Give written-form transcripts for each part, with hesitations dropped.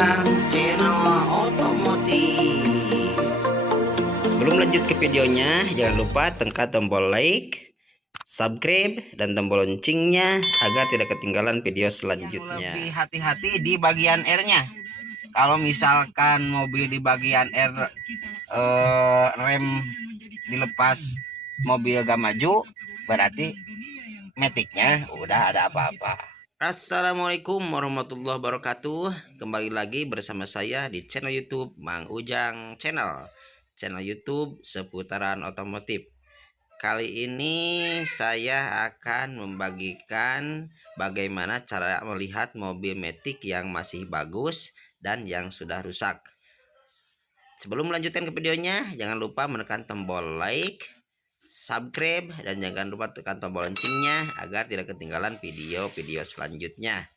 Ujang Channel Otomotif. Sebelum lanjut ke videonya, jangan lupa tekan tombol like, subscribe, dan tombol loncengnya agar tidak ketinggalan video selanjutnya. Lebih hati-hati di bagian R-nya. Kalau misalkan mobil di bagian R rem dilepas, mobil gak maju, berarti metiknya udah ada apa-apa. Assalamualaikum warahmatullahi wabarakatuh. Kembali lagi bersama saya di channel YouTube Mang Ujang Channel YouTube seputaran otomotif. Kali ini saya akan membagikan bagaimana cara melihat mobil Matic yang masih bagus dan yang sudah rusak. Sebelum melanjutkan ke videonya, jangan lupa menekan tombol like, subscribe, dan jangan lupa tekan tombol loncengnya agar tidak ketinggalan video-video selanjutnya.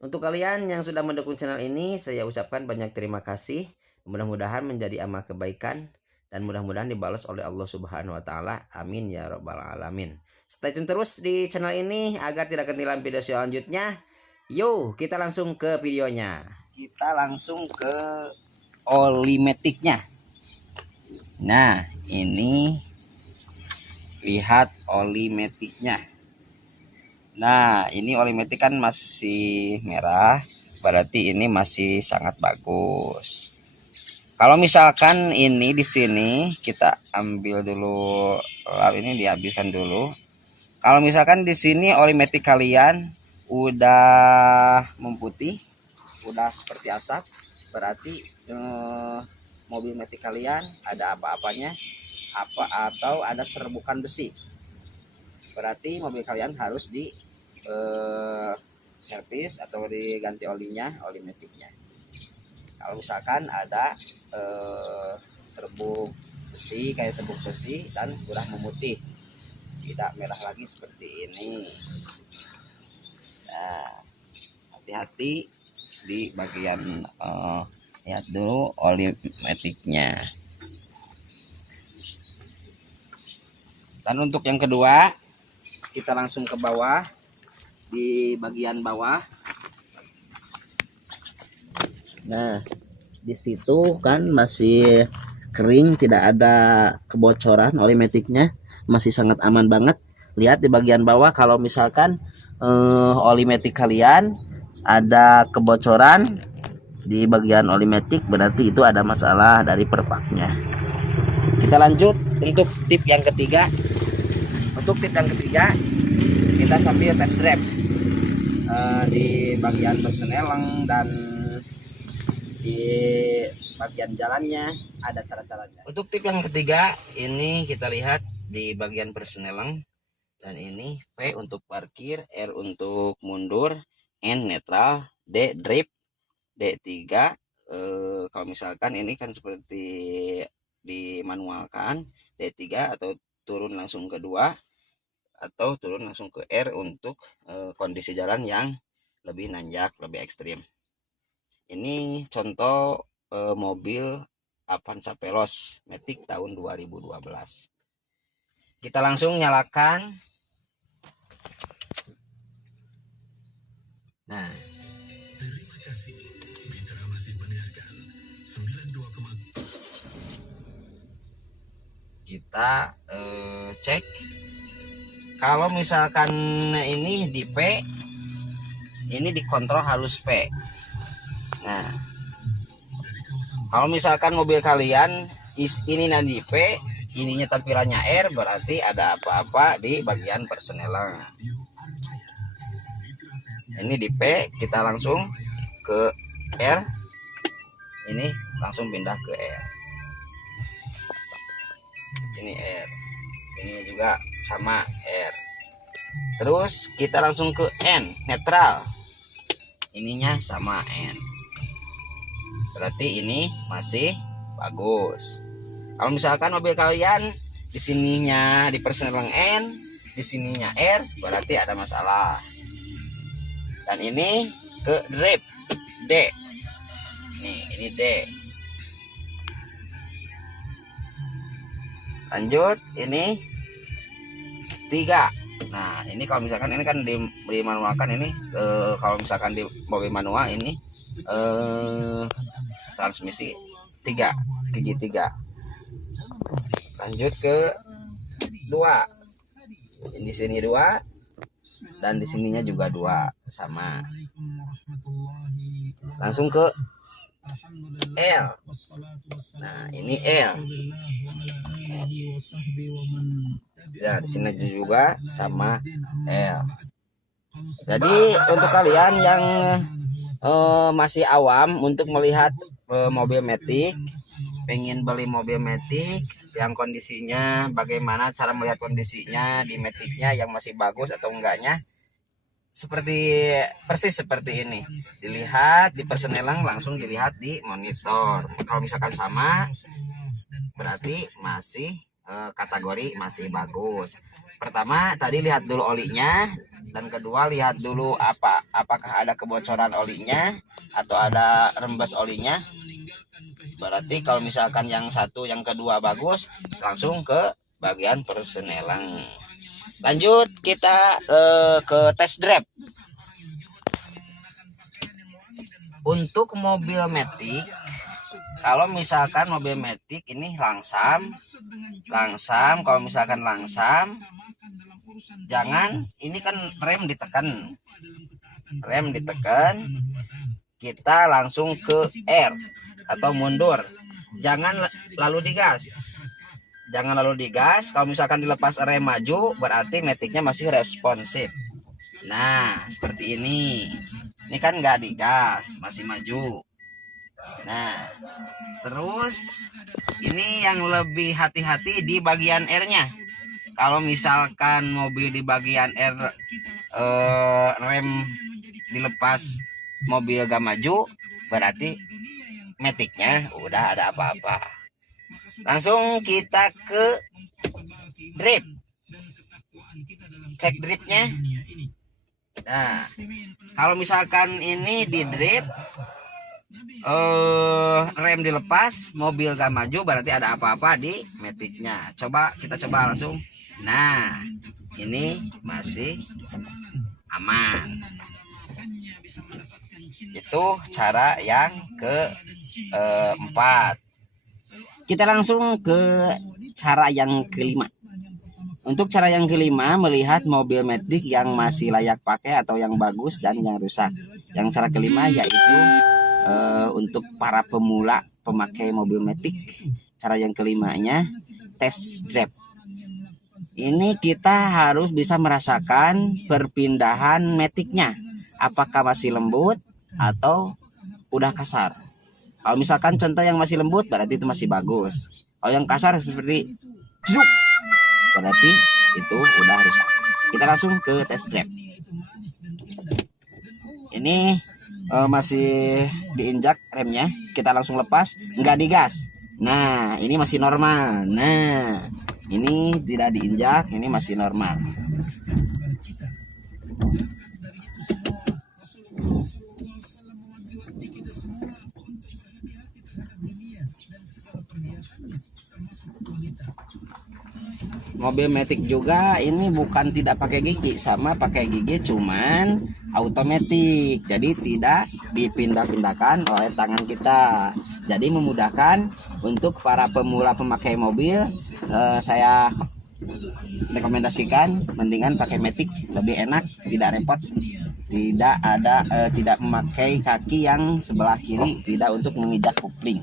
Untuk kalian yang sudah mendukung channel ini, saya ucapkan banyak terima kasih. Mudah-mudahan menjadi amal kebaikan dan mudah-mudahan dibalas oleh Allah Subhanahu wa taala. Amin ya rabbal alamin. Stay tune terus di channel ini agar tidak ketinggalan video selanjutnya. Yuk, kita langsung ke videonya. Kita langsung ke oli Matic-nya. Nah, ini lihat oli Matic-nya. Nah, ini oli Matic kan masih merah, berarti ini masih sangat bagus. Kalau misalkan ini di sini kita ambil dulu, lalu ini dihabiskan dulu. Kalau misalkan di sini oli Matic kalian udah memutih, udah seperti asap, berarti mobil Matic kalian ada apa-apanya, atau ada serbukan besi, berarti mobil kalian harus di servis atau diganti olinya, oli Matic-nya. Kalau misalkan ada serbuk besi, kayak serbuk besi dan udah memutih, tidak merah lagi seperti ini. Nah, hati-hati di bagian lihat dulu oli Matic-nya. Dan untuk yang kedua, kita langsung ke bawah. Di bagian bawah, nah di situ kan masih kering, tidak ada kebocoran, oli Matic-nya masih sangat aman banget. Lihat di bagian bawah, kalau misalkan oli Matic kalian ada kebocoran di bagian oli Matic, berarti itu ada masalah dari perpaknya. Kita lanjut untuk tip yang ketiga. Untuk tip yang ketiga, kita sambil test drive di bagian berseneleng dan di bagian jalannya ada cara-caranya. Untuk tip yang ketiga, ini kita lihat di bagian berseneleng, dan ini P untuk parkir, R untuk mundur, N netral, D drift, D3 kalau misalkan ini kan seperti dimanualkan, D3 atau turun langsung ke 2 atau turun langsung ke R untuk kondisi jalan yang lebih nanjak, lebih ekstrim. Ini contoh mobil Avanza Veloz Matic tahun 2012. Kita langsung nyalakan. Nah, kita cek. Kalau misalkan ini di P, ini dikontrol halus P. Nah, kalau misalkan mobil kalian ini nanti P, ininya tampilannya R, berarti ada apa-apa di bagian persneling. Ini di P, kita langsung ke R. Ini langsung pindah ke R. Ini R. Ini juga sama R. Terus kita langsung ke N, netral. Ininya sama N. Berarti ini masih bagus. Kalau misalkan mobil kalian di sininya di persneling N, di sininya R, berarti ada masalah. Dan ini ke drift D. Nih, ini D. Lanjut, ini 3. Nah, ini kalau misalkan ini kan dimanualkan, ini kalau misalkan di mobil manual ini transmisi gigi 3. Lanjut ke 2. Di sini 2 dan di sininya juga 2 sama. Langsung ke L. Nah, ini L. Ya, di sini juga sama L. Jadi untuk kalian yang masih awam untuk melihat mobil Matic, pengen beli mobil Matic yang kondisinya bagaimana, cara melihat kondisinya di Maticnya yang masih bagus atau enggaknya, persis seperti ini. Dilihat di persenelang, langsung dilihat di monitor. Kalau misalkan sama, berarti masih kategori masih bagus. Pertama tadi lihat dulu olinya, dan kedua lihat dulu apakah ada kebocoran olinya atau ada rembes olinya. Berarti kalau misalkan yang satu yang kedua bagus, langsung ke bagian persenelang. Lanjut kita ke test drive. Untuk mobil Matic, kalau misalkan mobil Matic ini langsam, kalau misalkan langsam, jangan, ini kan rem ditekan, kita langsung ke R atau mundur, jangan lalu digas. Kalau misalkan dilepas rem maju, berarti Maticnya masih responsif. Nah, seperti ini kan nggak digas, masih maju. Nah, terus ini yang lebih hati-hati di bagian R-nya. Kalau misalkan mobil di bagian R rem dilepas, mobil gak maju, berarti Maticnya udah ada apa-apa. Langsung kita ke drift, cek driftnya. Nah, kalau misalkan ini di drift, rem dilepas, mobil gak maju, berarti ada apa-apa di Maticnya. Kita coba langsung. Nah, ini masih aman. Itu cara yang keempat. Kita langsung ke cara yang kelima. Untuk cara yang kelima, melihat mobil Matic yang masih layak pakai atau yang bagus dan yang rusak. Yang cara kelima yaitu untuk para pemula pemakai mobil Matic. Cara yang kelimanya, test drive. Ini kita harus bisa merasakan perpindahan Maticnya, apakah masih lembut atau udah kasar. Kalau misalkan contoh yang masih lembut, berarti itu masih bagus. Kalau yang kasar seperti jeduk, berarti itu udah rusak. Kita langsung ke test drive. Ini masih diinjak remnya, kita langsung lepas, nggak digas. Nah, ini masih normal. Nah, ini tidak diinjak, ini masih normal. Mobil Matic juga ini bukan tidak pakai gigi, sama pakai gigi, cuman automatic, jadi tidak dipindah-pindahkan oleh tangan kita. Jadi memudahkan untuk para pemula pemakai mobil. Saya rekomendasikan mendingan pakai Matic, lebih enak, tidak repot, tidak memakai kaki yang sebelah kiri, tidak untuk menginjak kopling.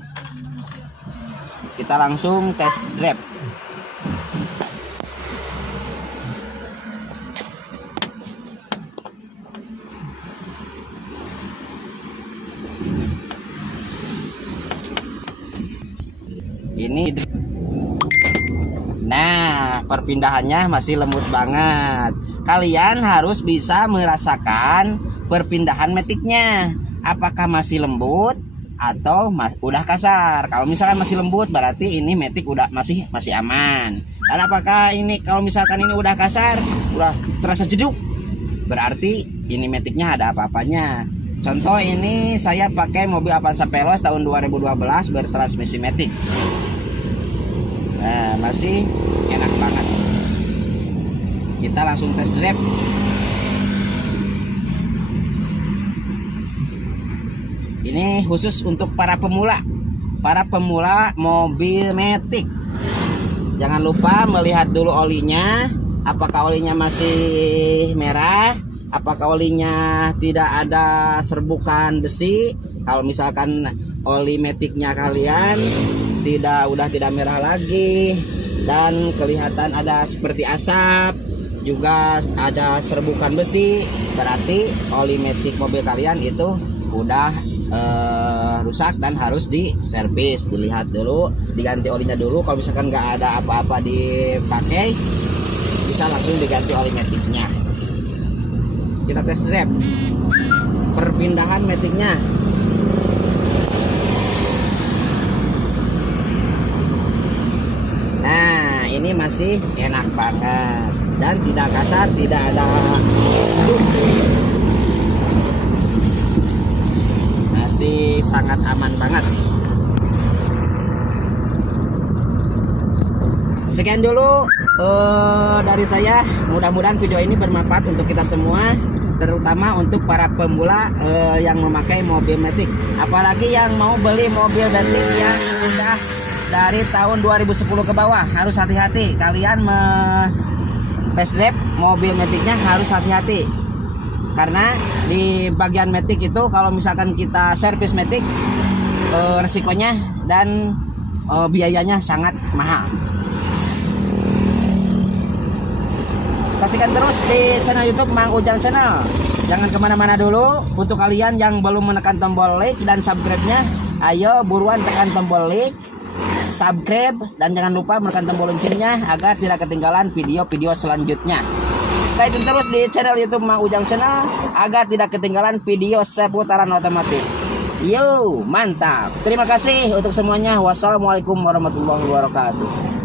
Kita langsung test drive. Ini, nah, perpindahannya masih lembut banget. Kalian harus bisa merasakan perpindahan Maticnya, apakah masih lembut atau udah kasar. Kalau misalkan masih lembut, berarti ini Matic udah masih aman. Dan apakah ini kalau misalkan ini udah kasar, udah terasa jeduk, berarti ini Maticnya ada apa-apanya. Contoh, ini saya pakai mobil Avanza Veloz tahun 2012 bertransmisi Matic. Nah, masih enak banget. Kita langsung test drive. Ini khusus untuk para pemula mobil Matic. Jangan lupa melihat dulu olinya, apakah olinya masih merah, apakah olinya tidak ada serbukan besi. Kalau misalkan oli Maticnya kalian udah tidak merah lagi dan kelihatan ada seperti asap, juga ada serbukan besi, berarti oli Matic mobil kalian itu udah rusak dan harus diservis. Dilihat dulu, diganti olinya dulu. Kalau misalkan nggak ada apa-apa dipakai, bisa langsung diganti oli Maticnya. Kita test drive perpindahan Maticnya. Nah, ini masih enak banget dan tidak kasar, tidak ada masih sangat aman banget. Sekian dulu dari saya. Mudah-mudahan video ini bermanfaat untuk kita semua, terutama untuk para pemula yang memakai mobil Matic. Apalagi yang mau beli mobil Matic yang udah dari tahun 2010 ke bawah, harus hati-hati. Kalian test drive mobil Maticnya harus hati-hati, karena di bagian Matic itu kalau misalkan kita servis Matic, resikonya dan biayanya sangat mahal. Saksikan terus di channel YouTube Mang Ujang Channel. Jangan kemana-mana dulu. Untuk kalian yang belum menekan tombol like dan subscribe-nya, ayo buruan tekan tombol like, subscribe, dan jangan lupa menekan tombol loncengnya agar tidak ketinggalan video-video selanjutnya. Stay tune terus di channel YouTube Mang Ujang Channel agar tidak ketinggalan video seputaran otomotif. Yo, mantap. Terima kasih untuk semuanya. Wassalamualaikum warahmatullahi wabarakatuh.